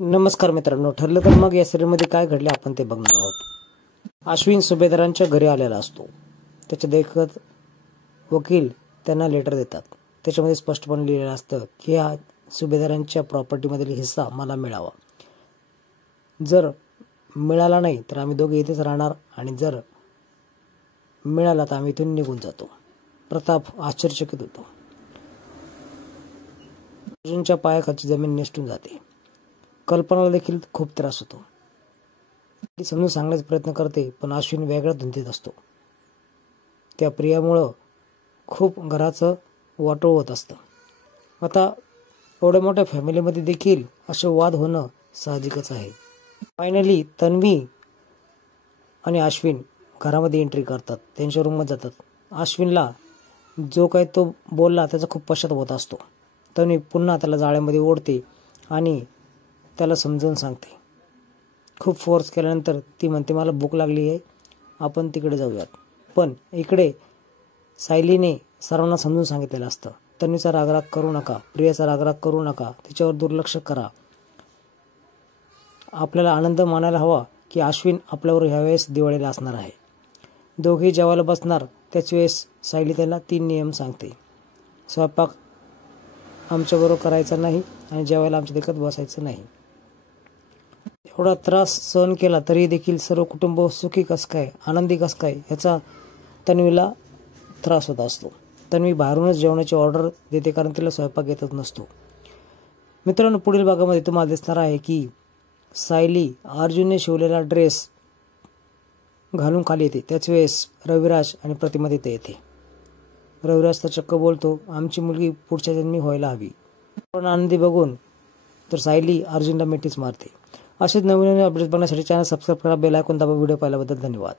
नमस्कार मित्रांनो, ठरलं तर मग या सिरियलमध्ये काय घडले आपण ते बघणार आहोत। अश्विन सुभेदारांच्या घरी आलेला असतो। त्याच्या देखत वकील त्यांना लेटर देतात। त्याच्यामध्ये स्पष्टपणे लिहिलेलं असतं की हा सुभेदारांच्या प्रॉपर्टीमधील हिस्सा मला मिळावा। जर मिळाला नाही तर आम्ही दोघे इथेच राहणार आणि जर मिळाला तर आम्ही इथून निघून जातो। प्रताप आश्चर्यचकित होतो। अर्जुनच्या पायाखालची जमीन निसटून जाते। कल्पनाला देखील खूप त्रास होतो। ती समजून सांगण्याचा प्रयत्न करते पण अश्विन वेगळ्या धुंदीत असतो। त्या प्रियामुळं खूप घराचं वाटोळ होत असतं। आता एवढ्या मोठ्या फॅमिलीमध्ये देखील असे वाद होणं साहजिकच आहे। फायनली तन्वी आणि अश्विन घरामध्ये एंट्री करतात। त्यांच्या रूममध्ये जातात। अश्विनला जो काही तो बोलला त्याचा खूप पश्चाताप होत असतो। तन्वी पुन्हा त्याला जाळ्यामध्ये ओढते आणि त्याला समजावून सांगते। खूप फोर्स केल्यानंतर ती म्हणते मला भूक लागली आहे, आपण तिकडे जाऊयात। पण इकडे सायलीने सर्वांना समजून सांगितलेलं असतं, तन्वीचा रागराग करू नका, प्रियाचा रागराग करू नका, तिच्यावर दुर्लक्ष करा। आपल्याला आनंद मानायला हवा की अश्विन आपल्यावर ह्यावेळेस दिवाळीला असणार आहे। दोघे जेवायला बसणार त्याच वेळेस सायली त्याला 3 नियम सांगते। स्वयंपाक आमच्याबरोबर करायचा नाही आणि जेवायला आमच्या देखत बसायचं नाही। एवढा त्रास सहन केला तरी देखील सर्व कुटुंब सुखी कस काय, आनंदी कस काय ह्याचा तन्वीला त्रास होत असतो। तन्वी बाहेरूनच जेवणाची ऑर्डर देते कारण तिला स्वयंपाक येतच नसतो। मित्रांनो, पुढील भागामध्ये तुम्हाला दिसणार आहे की सायली अर्जुनने शिवलेला ड्रेस घालून खाली येते। त्याच वेळेस रविराज आणि प्रतिमा तिथे येते। रविराज तर चक्क बोलतो, आमची मुलगी पुढच्या जन्मी व्हायला हवी। पण आनंदी बघून तर सायली अर्जुनला मिठीच मारते। असेच नवीन अपडेट्स बघण्यासाठी चॅनल सबस्क्राईब करा, बेल आयकॉन दाबा। व्हिडिओ पाहिल्याबद्दल धन्यवाद।